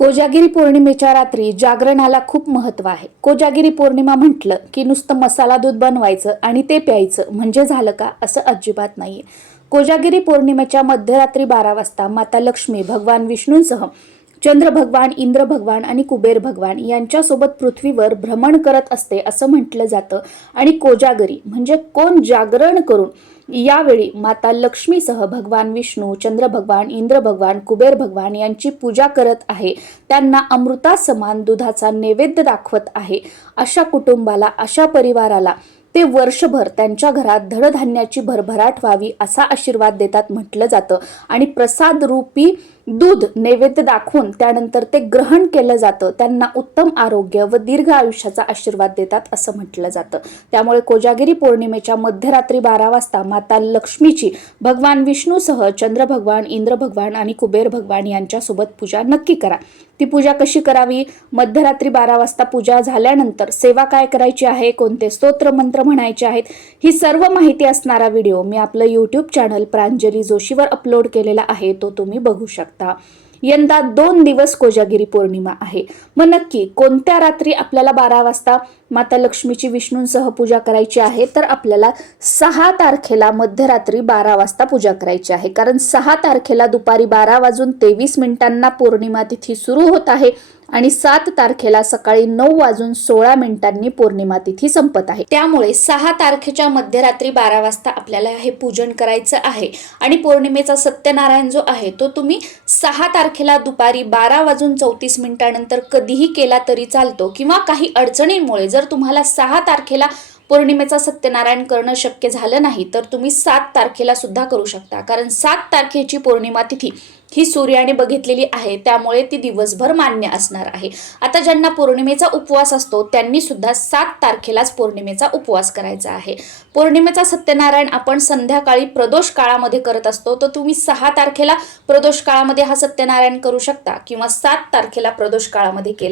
कोजागिरी पौर्णिमेच्या रात्री जागरणाला खूप महत्त्व आहे. कोजागिरी पौर्णिमा म्हटलं की नुसतं मसाला दूध बनवायचं आणि ते प्यायचं म्हणजे झालं का असं अजिबात नाहीये. कोजागिरी पौर्णिमेच्या मध्यरात्री बारा वाजता माता लक्ष्मी भगवान विष्णूंसह चंद्र भगवान इंद्र भगवान आणि कुबेर भगवान यांच्यासोबत पृथ्वीवर भ्रमण करत असते असं म्हटलं जातं. आणि कोजागरी म्हणजे कोण जागरण करून? यावेळी माता लक्ष्मीसह भगवान विष्णू चंद्र भगवान इंद्र भगवान कुबेर भगवान यांची पूजा करत आहे. त्यांना अमृता समान दुधाचा नैवेद्य दाखवत आहे. अशा कुटुंबाला अशा परिवाराला ते वर्षभर त्यांच्या घरात धडधान्याची भरभराट व्हावी असा आशीर्वाद देतात म्हटलं जातं. आणि प्रसाद रूपी दूध नैवेद्य दाखवून त्यानंतर ते ग्रहण केलं जातं. त्यांना उत्तम आरोग्य व दीर्घ आयुष्याचा आशीर्वाद देतात असं म्हटलं जातं. त्यामुळे कोजागिरी पौर्णिमेच्या मध्यरात्री बारा वाजता माता लक्ष्मीची भगवान विष्णूसह चंद्र भगवान इंद्र भगवान आणि कुबेर भगवान यांच्यासोबत पूजा नक्की करा. ती पूजा कशी करावी? मध्यरात्री बारा वाजता पूजा झाल्यानंतर सेवा काय करायची आहे? कोणते स्तोत्र मंत्र म्हणायचे आहेत? ही सर्व माहिती असणारा व्हिडिओ मी आपलं यूट्यूब चॅनल प्रांजली जोशीवर अपलोड केलेला आहे तो तुम्ही बघू शकता. यंदा दोन दिवस कोजागिरी पौर्णिमा आहे. मग नक्की कोणत्या रात्री आपल्याला बारा वाजता माता लक्ष्मीची विष्णूंसह पूजा करायची आहे तर आपल्याला सहा तारखेला मध्यरात्री बारा वाजता पूजा करायची आहे. कारण सहा तारखेला दुपारी बारा वाजून तेवीस मिनिटांना पौर्णिमा तिथी सुरू होत आहे आणि सात तारखेला सकाळी नऊ वाजून सोळा मिनिटांनी पौर्णिमा तिथी संपत आहे. त्यामुळे सहा तारखेच्या मध्यरात्री बारा वाजता आपल्याला हे पूजन करायचं आहे आणि पौर्णिमेचा सत्यनारायण जो आहे तो तुम्ही सहा तारखेला दुपारी बारा वाजून चौतीस मिनिटानंतर कधीही केला तरी चालतो किंवा काही अडचणींमुळे जर जर तुम्हाला सहा तारखेला पौर्णिमेचा सत्यनारायण करणं शक्य झालं नाही तर तुम्ही सात तारखेला सुद्धा करू शकता. कारण सात तारखेची पौर्णिमा तिथी ही सूर्याने बघितलेली आहे त्यामुळे ती दिवसभर मान्य असणार आहे. आता ज्यांना पौर्णिमेचा उपवास असतो त्यांनी सुद्धा सात तारखेलाच पौर्णिमेचा उपवास करायचा आहे. पौर्णिमेचा सत्यनारायण आपण संध्याकाळी प्रदोष काळामध्ये करत असतो तर तुम्ही सहा तारखेला प्रदोष काळामध्ये हा सत्यनारायण करू शकता किंवा सात तारखेला प्रदोष काळामध्ये केला.